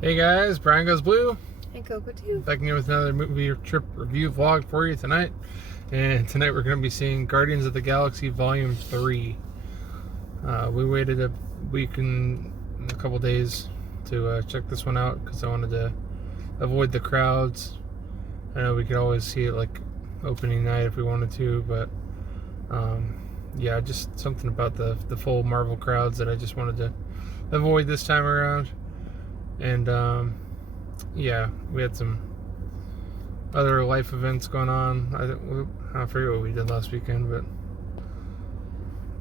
Hey guys, Brian Goes Blue. And Coco too. Back here with another movie trip review vlog for you tonight. And tonight we're going to be seeing Guardians of the Galaxy Volume 3. We waited a week and a couple days to check this one out because I wanted to avoid the crowds. I know we could always see it like opening night if we wanted to, but yeah, just something about the full Marvel crowds that I just wanted to avoid this time around. And yeah, we had some other life events going on. I forget what we did last weekend, but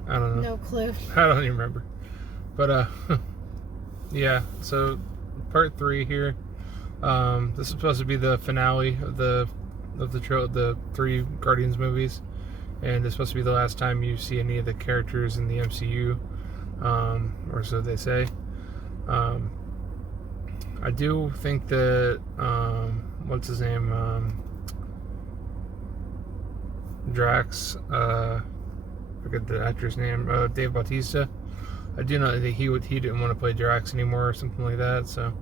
I don't know. No clue. I don't even remember. But yeah. So part 3 here. This is supposed to be the finale of the 3 Guardians movies, and it's supposed to be the last time you see any of the characters in the MCU, or so they say. I do think that what's his name, Drax, forget the actor's name, Dave Bautista. I do know that he didn't want to play Drax anymore or something like that, so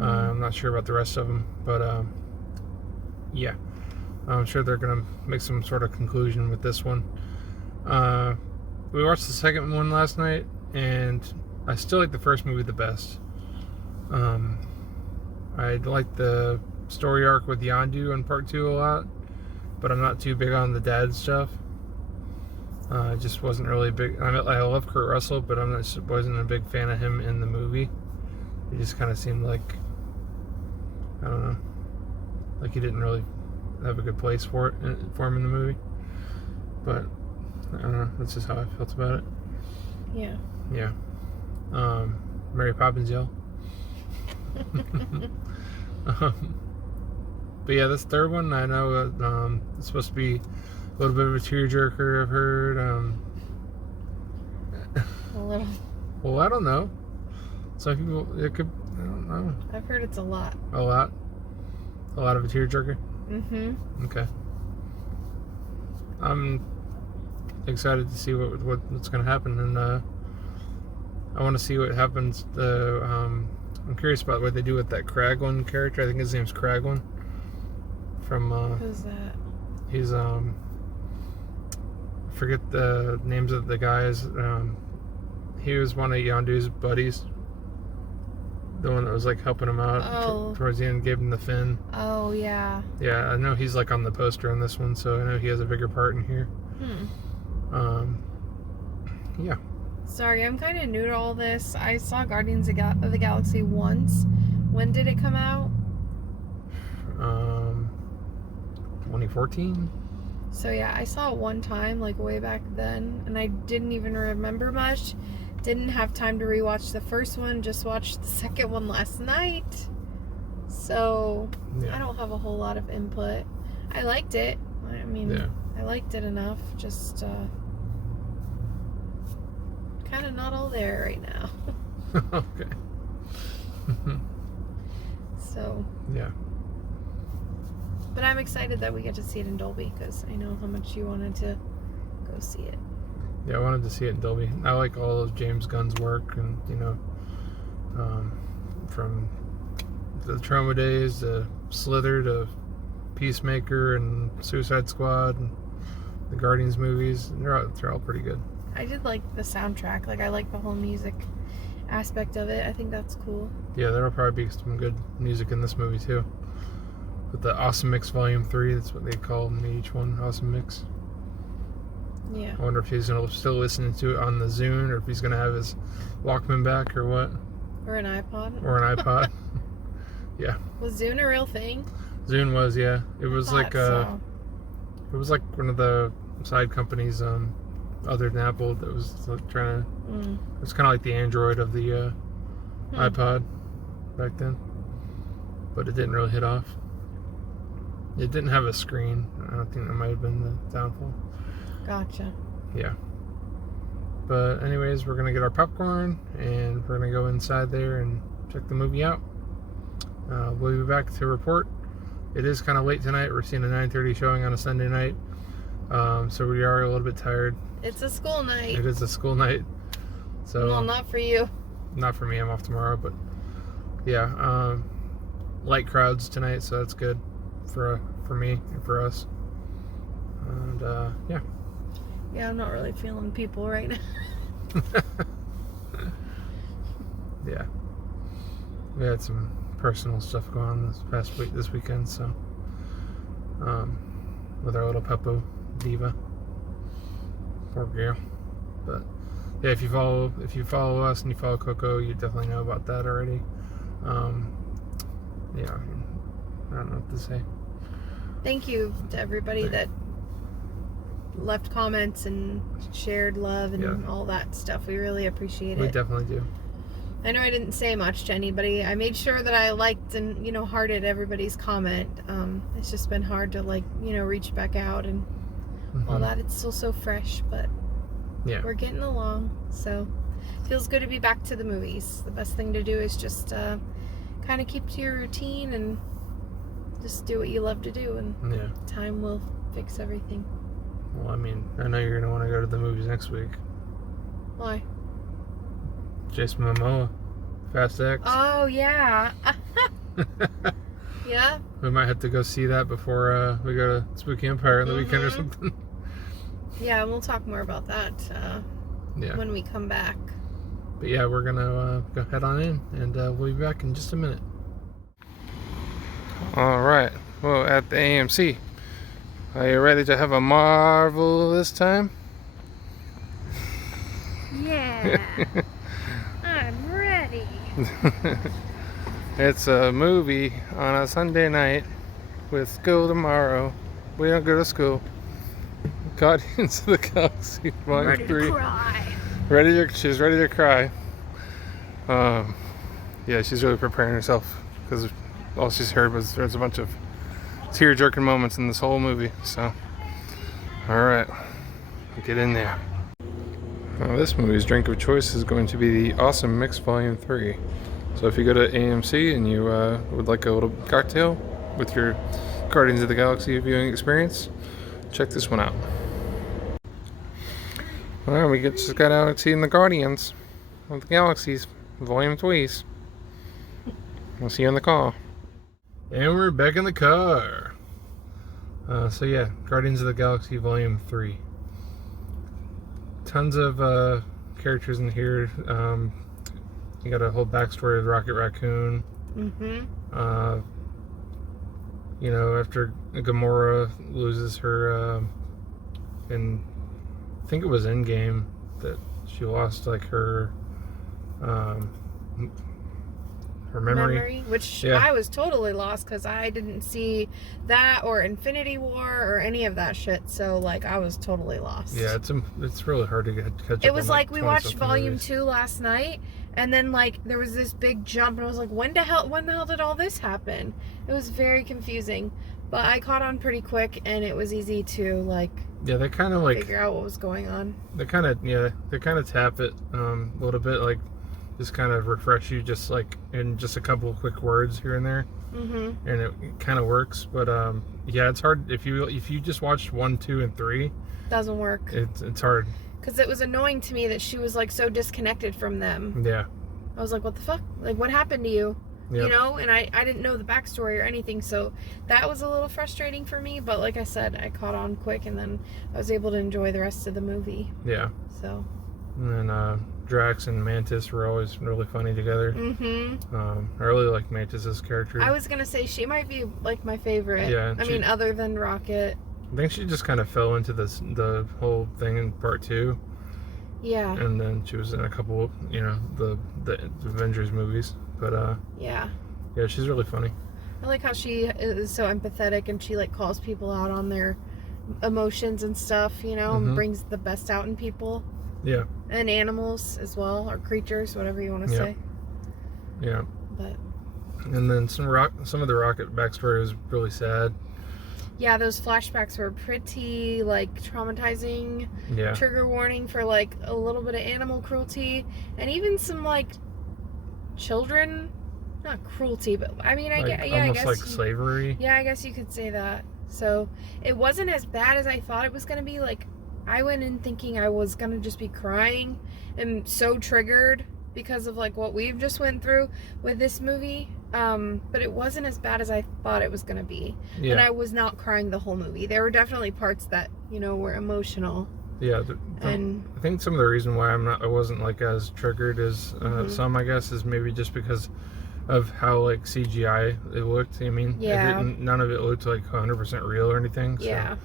I'm not sure about the rest of them, but yeah, I'm sure they're gonna make some sort of conclusion with this one. We watched the second one last night, and I still like the first movie the best. I like the story arc with Yondu in part 2 a lot, but I'm not too big on the dad stuff. I just wasn't really big. I love Kurt Russell, but wasn't a big fan of him in the movie. He just kind of seemed like, I don't know, like he didn't really have a good place for him in the movie. But I don't know. That's just how I felt about it. Yeah. Yeah. Mary Poppins yell. But yeah, this third one, I know it's supposed to be a little bit of a tearjerker, I've heard. A little. Well, I don't know. Some people, it could, I don't know. I've heard it's a lot. A lot? A lot of a tearjerker? Mm-hmm. Okay. I'm excited to see what's going to happen, and I want to see what happens. I'm curious about what they do with that Kraglin character. I think his name's Kraglin. From Who's that? He's I forget the names of the guys. He was one of Yondu's buddies. The one that was like helping him out towards the end, gave him the fin. Oh yeah. Yeah, I know he's like on the poster on this one, so I know he has a bigger part in here. Yeah. Sorry, I'm kind of new to all this. I saw Guardians of the Galaxy once. When did it come out? 2014. So yeah, I saw it one time, like way back then, and I didn't even remember much. Didn't have time to rewatch the first one, just watched the second one last night. So yeah. I don't have a whole lot of input. I liked it. I mean, yeah. I liked it enough, just kind of not all there right now. Okay. So yeah. But I'm excited that we get to see it in Dolby, because I know how much you wanted to go see it. Yeah, I wanted to see it in Dolby. I like all of James Gunn's work, and you know, from the Trauma days to Slither to Peacemaker and Suicide Squad and the Guardians movies. They're all pretty good. I did like the soundtrack. Like, I like the whole music aspect of it. I think that's cool. Yeah, there'll probably be some good music in this movie too. With the Awesome Mix Volume 3, that's what they call each one, Awesome Mix. Yeah. I wonder if he's going to still listen to it on the Zune, or if he's going to have his Walkman back, or what. Or an iPod. Or an iPod. Yeah. Was Zune a real thing? Zune was, yeah. It was like so. It was like one of the side companies, other than Apple, that was trying to. It was kind of like the Android of the iPod back then, but it didn't really hit off. It didn't have a screen. I don't think that might have been the downfall. Gotcha. Yeah. But anyways, we're going to get our popcorn, and we're going to go inside there and check the movie out. We'll be back to report. It is kind of late tonight. We're seeing a 9:30 showing on a Sunday night. So we are a little bit tired. It's a school night. It is a school night. So well, not for you. Not for me. I'm off tomorrow, but yeah, light crowds tonight, so that's good for me and for us. And yeah. Yeah, I'm not really feeling people right now. Yeah, we had some personal stuff going on this weekend, so with our little Peppo Diva, poor girl. But yeah, if you follow us and you follow Coco, you definitely know about that already. Yeah, I don't know what to say. Thank you to everybody that left comments and shared love and all that stuff. We really appreciate it. We definitely do. I know I didn't say much to anybody. I made sure that I liked and, hearted everybody's comment. It's just been hard to, reach back out and all that. It's still so fresh, but yeah, we're getting along. So it feels good to be back to the movies. The best thing to do is just kind of keep to your routine and just do what you love to do, and time will fix everything. Well, I mean, I know you're going to want to go to the movies next week. Why? Jason Momoa, Fast X. Oh, yeah. Yeah. We might have to go see that before we go to Spooky Empire on the weekend or something. Yeah, and we'll talk more about that when we come back. But yeah, we're going to go head on in, and we'll be back in just a minute. All right. Well, at the AMC. Are you ready to have a marvel this time? Yeah. I'm ready. It's a movie on a Sunday night with school tomorrow. We don't go to school. Guardians of the Galaxy Volume ready 3. To cry. She's ready to cry. Yeah, she's really preparing herself because all she's heard was there's a bunch of tear-jerking moments in this whole movie. So, all right, get in there. Now, this movie's drink of choice is going to be the Awesome Mix Volume 3. So if you go to AMC and you would like a little cocktail with your Guardians of the Galaxy viewing experience, check this one out. All right, we just got out seeing the Guardians of the Galaxies Volume 3. We'll see you in the car. And we're back in the car. So yeah, Guardians of the Galaxy Volume 3. Tons of characters in here. You got a whole backstory of Rocket Raccoon. After Gamora loses her, and I think it was Endgame that she lost her memory, which I was totally lost because I didn't see that or Infinity War or any of that shit. So I was totally lost. Yeah, it's really hard to catch up. It was on, we watched Volume 2 last night, and then there was this big jump, and I was like, when the hell did all this happen? It was very confusing, but I caught on pretty quick, and it was easy to they kind of figure out what was going on. They kind of tap it a little bit, just kind of refresh you just in just a couple of quick words here and there. And it kind of works, but it's hard if you just watched 1, 2, and 3. Doesn't work. It's hard because it was annoying to me that she was so disconnected from them. Yeah, I was like, what the fuck, what happened to you? Yep. And I didn't know the backstory or anything, so that was a little frustrating for me, but like I said, I caught on quick, and then I was able to enjoy the rest of the movie. Yeah. So, and then Drax and Mantis were always really funny together. I really like Mantis's character. I was gonna say she might be my favorite. Yeah. I mean, other than Rocket. I think she just kind of fell into the whole thing in part 2. Yeah. And then she was in a couple, the Avengers movies. But yeah, she's really funny. I like how she is so empathetic, and she calls people out on their emotions and stuff, and brings the best out in people. Yeah. And animals as well, or creatures, whatever you want to say. Yeah. But. And then some of the Rocket backstory was really sad. Yeah, those flashbacks were pretty traumatizing. Yeah. Trigger warning for a little bit of animal cruelty, and even some children, not cruelty, but I mean, I guess slavery. Yeah, I guess you could say that. So it wasn't as bad as I thought it was gonna be. I went in thinking I was gonna just be crying and so triggered, because of like what we've just went through with this movie. But it wasn't as bad as I thought it was gonna be. Yeah. And I was not crying the whole movie. There were definitely parts that, you know, were emotional. Yeah, and I think some of the reason why I wasn't like as triggered as some, I guess, is maybe just because of how like CGI it looked. I mean, yeah, none of it looked like 100% real or anything. So. Yeah.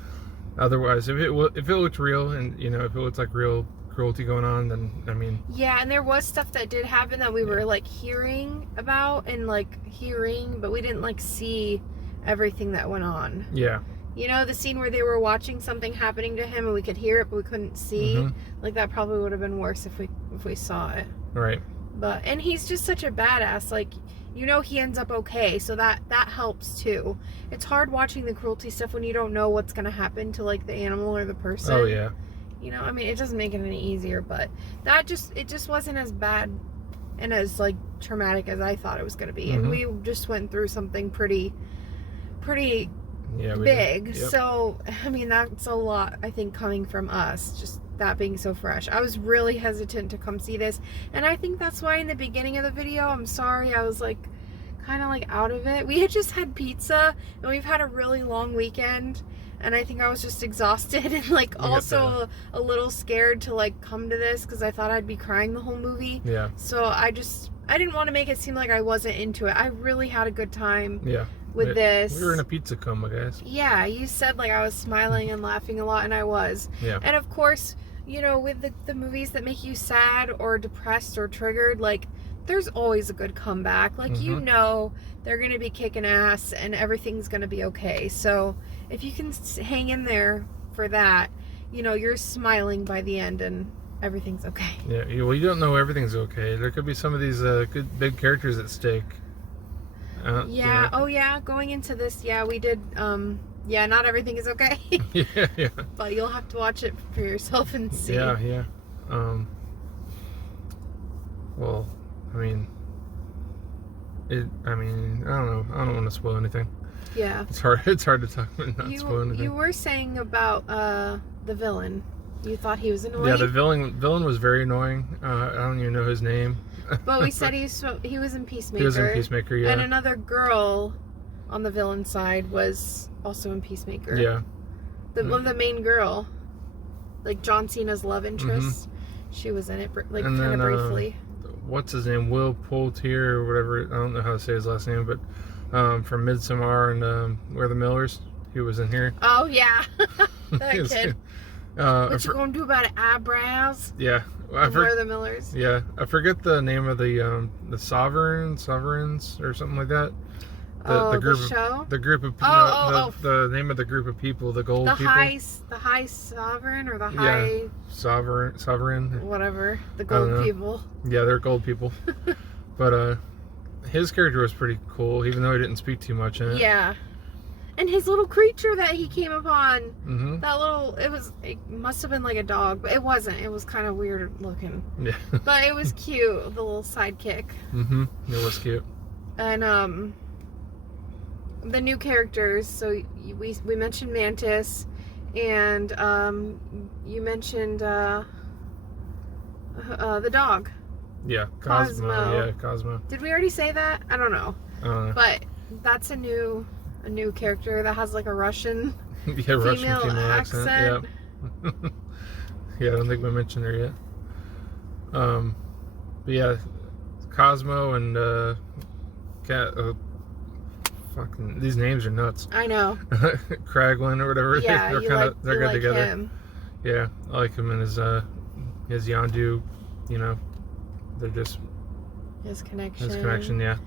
Otherwise, if it looked real, and you know, if it looked like real cruelty going on, then I mean. Yeah, and there was stuff that did happen that we were like hearing about and like but we didn't like see everything that went on. Yeah. You know, the scene where they were watching something happening to him and we could hear it but we couldn't see. Like that probably would have been worse if we saw it. Right. But and he's just such a badass. Like, you know, he ends up okay, so that helps too. It's hard watching the cruelty stuff when you don't know what's gonna happen to like the animal or the person. Oh yeah. You know, I mean, it doesn't make it any easier, but it just wasn't as bad and as like traumatic as I thought it was gonna be. And we just went through something pretty big. Yep. So I mean, that's a lot, I think, coming from us, just that being so fresh. I was really hesitant to come see this, and I think that's why in the beginning of the video, I'm sorry, I was like kind of like out of it. We had just had pizza and we've had a really long weekend, and I think I was just exhausted and like also a little scared to like come to this because I thought I'd be crying the whole movie. Yeah. So I didn't want to make it seem like I wasn't into it. I really had a good time. Yeah. With this. We were in a pizza coma, guys. Yeah, you said like I was smiling and laughing a lot, and I was. Yeah. And of course, you know, with the movies that make you sad or depressed or triggered, like there's always a good comeback. Like you know they're gonna be kicking ass and everything's gonna be okay. So if you can hang in there for that, you know, you're smiling by the end and everything's okay. Yeah. Well, you don't know everything's okay. There could be some of these good big characters at stake. Yeah. You know. Oh yeah. Going into this, yeah, we did. Yeah, not everything is okay. Yeah. But you'll have to watch it for yourself and see. Yeah. Well, I mean, I don't know. I don't want to spoil anything. Yeah. It's hard to talk about not spoil anything. You were saying about the villain. You thought he was annoying. Yeah, the villain was very annoying. I don't even know his name. But we said he was in Peacemaker. He was in Peacemaker, yeah. And another girl on the villain side was also in Peacemaker. Yeah. The main girl, like John Cena's love interest, she was in it, like kind of briefly. What's his name? Will Poultier or whatever. I don't know how to say his last name, but from Midsommar and We're the Millers, he was in here. Oh yeah, that kid. What you gonna do about it? Eyebrows? Yeah. We're the Millers. Yeah, I forget the name of the Sovereigns or something like that. The group the name of the group of people, the gold people. The high sovereign or the high sovereign. Whatever. The gold people. Yeah, they're gold people. But his character was pretty cool, even though he didn't speak too much in it. Yeah. And his little creature that he came upon, it must have been like a dog, but it wasn't. It was kind of weird looking. Yeah. But it was cute, the little sidekick. It was cute. And the new characters. So we mentioned Mantis, and you mentioned the dog. Yeah, Cosmo. Yeah, Cosmo. Did we already say that? I don't know. But that's a new character that has like a Russian female accent. Yeah. Yeah, I don't think we mentioned her yet. But yeah, Cosmo and fucking these names are nuts. I know. Kraglin or whatever. Yeah, they're good together. Him. Yeah, I like him and his Yondu. You know, they're just his connection. Yeah.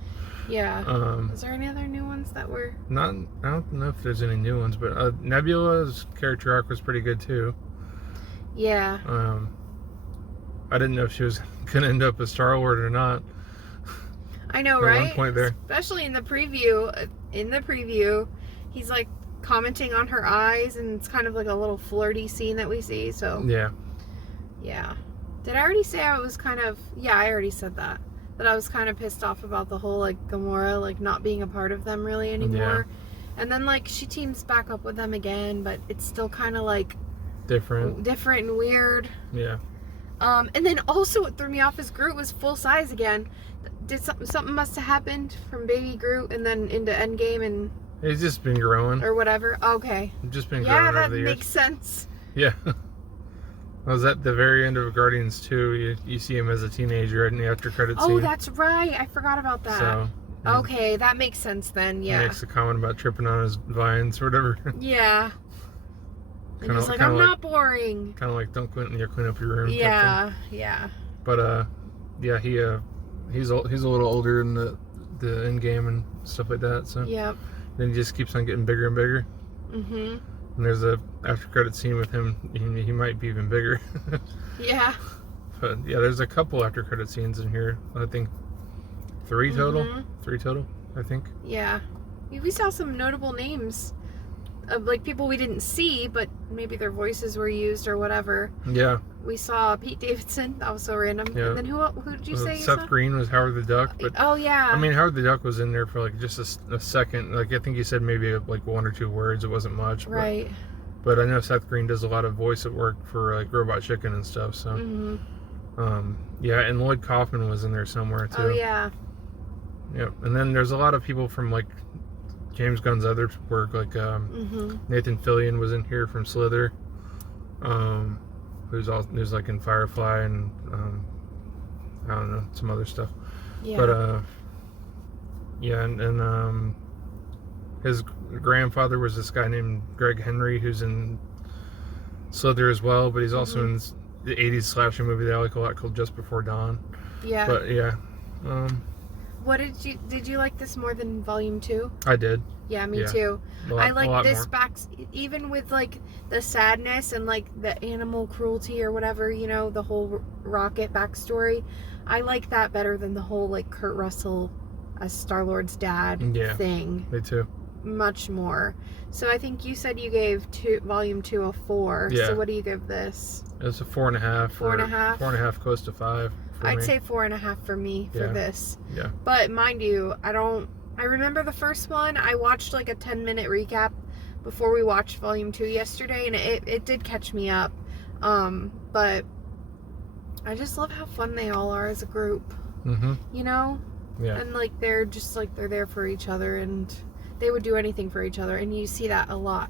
Yeah. Is there any other new ones that were? I don't know if there's any new ones, but Nebula's character arc was pretty good too. Yeah. I didn't know if she was gonna end up a Star-Lord or not. I know, right? At one point there. Especially in the preview. In the preview, he's like commenting on her eyes, and it's kind of like a little flirty scene that we see. So. Yeah. Yeah. Did I already say I was kind of? Yeah, I already said that. That I was kind of pissed off about the whole like Gamora like not being a part of them really anymore. Yeah. And then like she teams back up with them again, but it's still kind of like different and weird. Yeah. And then also what threw me off is Groot was full size again. Did something must have happened from baby Groot and then into Endgame and He's just been growing. or whatever. Okay. Just been growing over the years. Yeah, that makes sense. Yeah. I was at the very end of Guardians 2. You see him as a teenager in the after credit scene. Oh, that's right. I forgot about that. So, okay, that makes sense then. Yeah. He makes a comment about tripping on his vines or whatever. Yeah. And he's like, I'm not boring. Kind of like, don't clean up your room. Yeah, yeah. But yeah, he's a little older in the end game and stuff like that. So yep. Then he just keeps on getting bigger and bigger. Mhm. And there's a after credit scene with him. He might be even bigger. Yeah. But yeah, there's a couple after credit scenes in here. I think 3 total. Mhm. 3 total, I think. Yeah. We saw some notable names of like people we didn't see, but maybe their voices were used or whatever. Yeah. We saw Pete Davidson. That was so random. Yeah. And then who did you say? Seth Green was Howard the Duck. But oh yeah. I mean, Howard the Duck was in there for like just a second. Like I think he said maybe like 1 or 2 words. It wasn't much. Right. But I know Seth Green does a lot of voice work for like Robot Chicken and stuff. So. Mhm. Yeah, and Lloyd Kaufman was in there somewhere too. Oh yeah. Yep. And then there's a lot of people from like James Gunn's other work, like Nathan Fillion was in here from Slither, who's like in Firefly and I don't know, some other stuff. Yeah. But yeah, and his grandfather was this guy named Greg Henry, who's in Slither as well, but he's also in the 80s slasher movie that I like a lot called Just Before Dawn. Yeah. But yeah. What did you like this more than Volume 2? I did. Yeah, me too. I like this more. even with like the sadness and like the animal cruelty or whatever, you know, the whole Rocket backstory. I like that better than the whole like Kurt Russell as Star-Lord's dad thing. Me too. Much more. So I think you said you gave Volume 2 a 4. Yeah. So what do you give this? It's a 4.5. 4.5? 4.5, close to 5. I'd say 4.5 for me for this. Yeah. But mind you, I remember the first one. I watched like a 10-minute recap before we watched Volume 2 yesterday, and it did catch me up. But I just love how fun they all are as a group. Mm-hmm. You know? Yeah. And like they're just like they're there for each other, and they would do anything for each other, and you see that a lot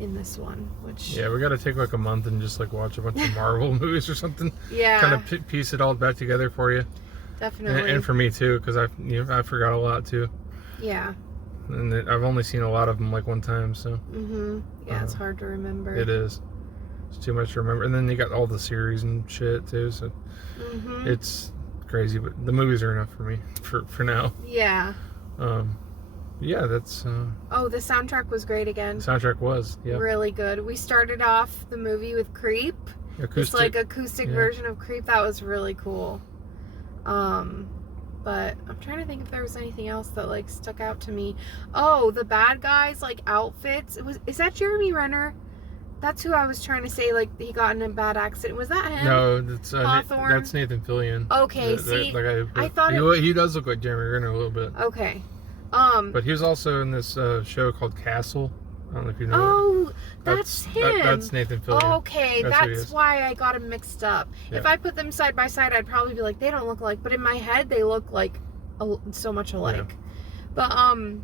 in this one. Which yeah, we got to take like a month and just like watch a bunch of Marvel movies or something. Yeah. Kind of piece it all back together for you. Definitely. And for me too, because I forgot a lot too. Yeah. And I've only seen a lot of them like one time, so. Yeah, it's hard to remember. It is. It's too much to remember. And then you got all the series and shit too, so it's crazy. But the movies are enough for me for now. Yeah. Yeah, that's. Oh, the soundtrack was great again. The soundtrack was really good. We started off the movie with Creep. It's like acoustic version of Creep. That was really cool. But I'm trying to think if there was anything else that like stuck out to me. Oh, the bad guys like outfits. Is that Jeremy Renner? That's who I was trying to say. Like he got in a bad accident. Was that him? No, that's Hawthorne? that's Nathan Fillion. Okay, see, I thought he does look like Jeremy Renner a little bit. Okay. But he was also in this show called Castle. I don't know if you know. Oh, that's him. That's Nathan Fillion. Okay, that's why I got him mixed up. Yeah. If I put them side by side, I'd probably be like, they don't look alike. But in my head, they look like so much alike. Yeah. But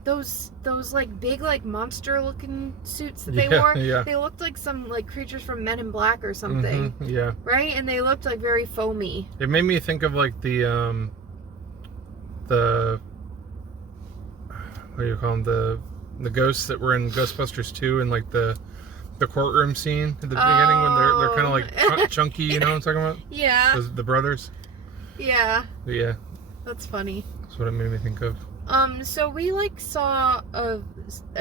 those like big like monster looking suits that they wore, they looked like some like creatures from Men in Black or something. Yeah. Right, and they looked like very foamy. It made me think of like the what do you call them, the ghosts that were in Ghostbusters 2 and like the courtroom scene at the beginning when they're kind of like chunky, you know what I'm talking about? Yeah. The brothers. Yeah. But yeah. That's funny. That's what it made me think of. So we like saw a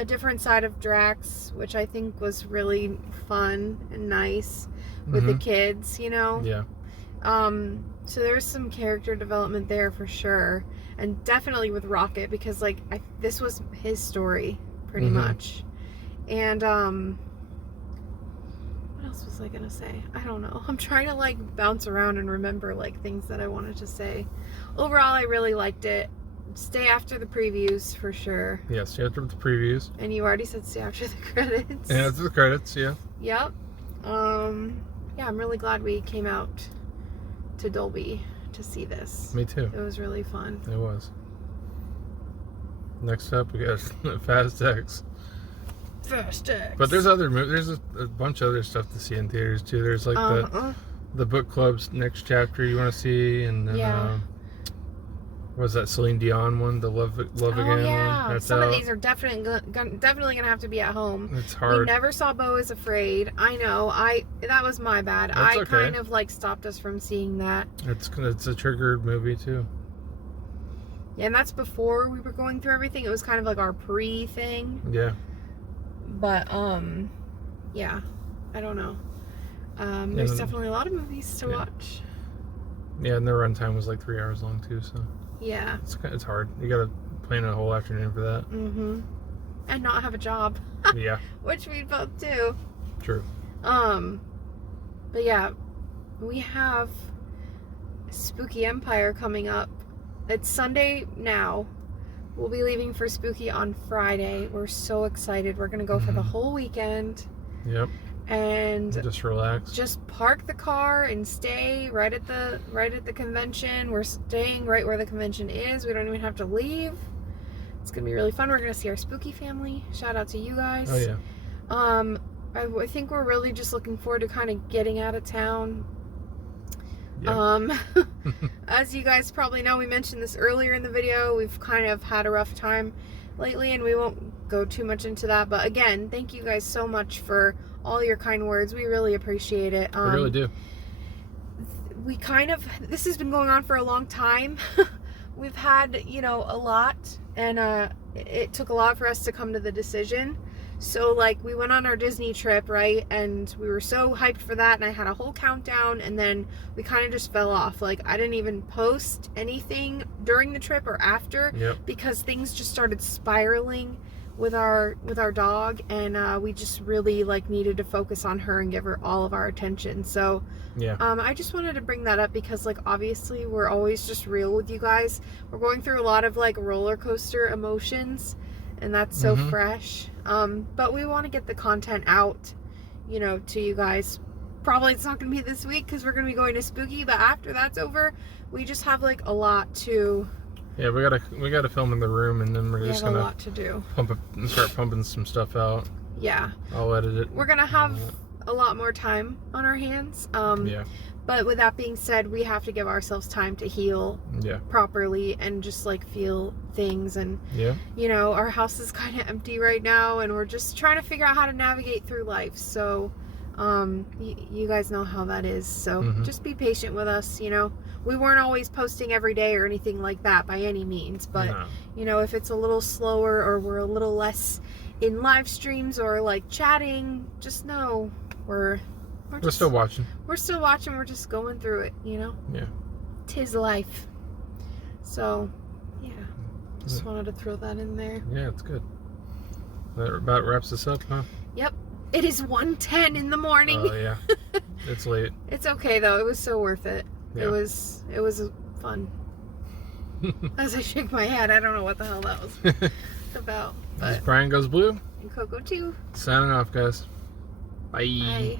different side of Drax, which I think was really fun and nice with the kids, you know? Yeah. So there's some character development there for sure. And definitely with Rocket, because like this was his story pretty much. And what else was I gonna say? I don't know. I'm trying to like bounce around and remember like things that I wanted to say. Overall, I really liked it. Stay after the previews for sure. Yeah, stay after the previews. And you already said stay after the credits. Yeah, after the credits, yeah. Yep. Yeah, I'm really glad we came out to Dolby to see this. Me too. It was really fun. It was. Next up, we got Fast X. Fast X. But there's other there's a bunch of other stuff to see in theaters too. There's like the book club's next chapter you want to see, and then what was that Celine Dion one, the Love Again one? That's some out. of these are definitely gonna have to be at home. It's hard. We never saw Beau is Afraid. I know. That was my bad. That's okay. Kind of like stopped us from seeing that. It's a triggered movie too. Yeah, and that's before we were going through everything. It was kind of like our pre thing. Yeah. But yeah, I don't know. There's definitely a lot of movies to watch. Yeah, and the runtime was like 3 hours long too, so yeah, it's hard. You gotta plan a whole afternoon for that. Mm-hmm. And not have a job. Yeah. Which we both do. True. But yeah, we have Spooky Empire coming up. It's Sunday now. We'll be leaving for Spooky on Friday. We're so excited. We're gonna go for the whole weekend. Yep. And just relax. Just park the car and stay right at the convention. We're staying right where the convention is. We don't even have to leave. It's gonna be really fun. We're gonna see our Spooky family. Shout out to you guys. Oh yeah. I think we're really just looking forward to kind of getting out of town. Yep. As you guys probably know, we mentioned this earlier in the video. We've kind of had a rough time lately, and we won't go too much into that. But again, thank you guys so much for all your kind words. We really appreciate it. We really do. This has been going on for a long time. We've had, a lot, and it took a lot for us to come to the decision. So, like, we went on our Disney trip, right? And we were so hyped for that, and I had a whole countdown, and then we kind of just fell off. Like, I didn't even post anything during the trip or after, because things just started spiraling with our dog, and we just really, like, needed to focus on her and give her all of our attention. So, I just wanted to bring that up because, like, obviously we're always just real with you guys. We're going through a lot of, like, roller coaster emotions, and that's so fresh. But we want to get the content out, to you guys. Probably it's not going to be this week because we're going to be going to Spooky, but after that's over, we just have, like, a lot to... Yeah, we gotta film in the room, and then we're just gonna have a lot to do. Pump it and start pumping some stuff out. Yeah. I'll edit it. We're gonna have a lot more time on our hands. But with that being said, we have to give ourselves time to heal properly and just, like, feel things. And our house is kind of empty right now, and we're just trying to figure out how to navigate through life. So you guys know how that is. So just be patient with us. We weren't always posting every day or anything like that by any means, but if it's a little slower or we're a little less in live streams or, like, chatting, just know we're still watching. We're still watching. We're just going through it, Yeah. 'Tis life. So, yeah. Just wanted to throw that in there. Yeah, it's good. That about wraps us up, huh? Yep. It is 1:10 in the morning. Oh, yeah. It's late. It's okay, though. It was so worth it. Yeah. It was this As I shake my head, I don't know what the hell that was about. This is Brian Goes Blue. And Coco too. Signing off, guys. Bye. Bye.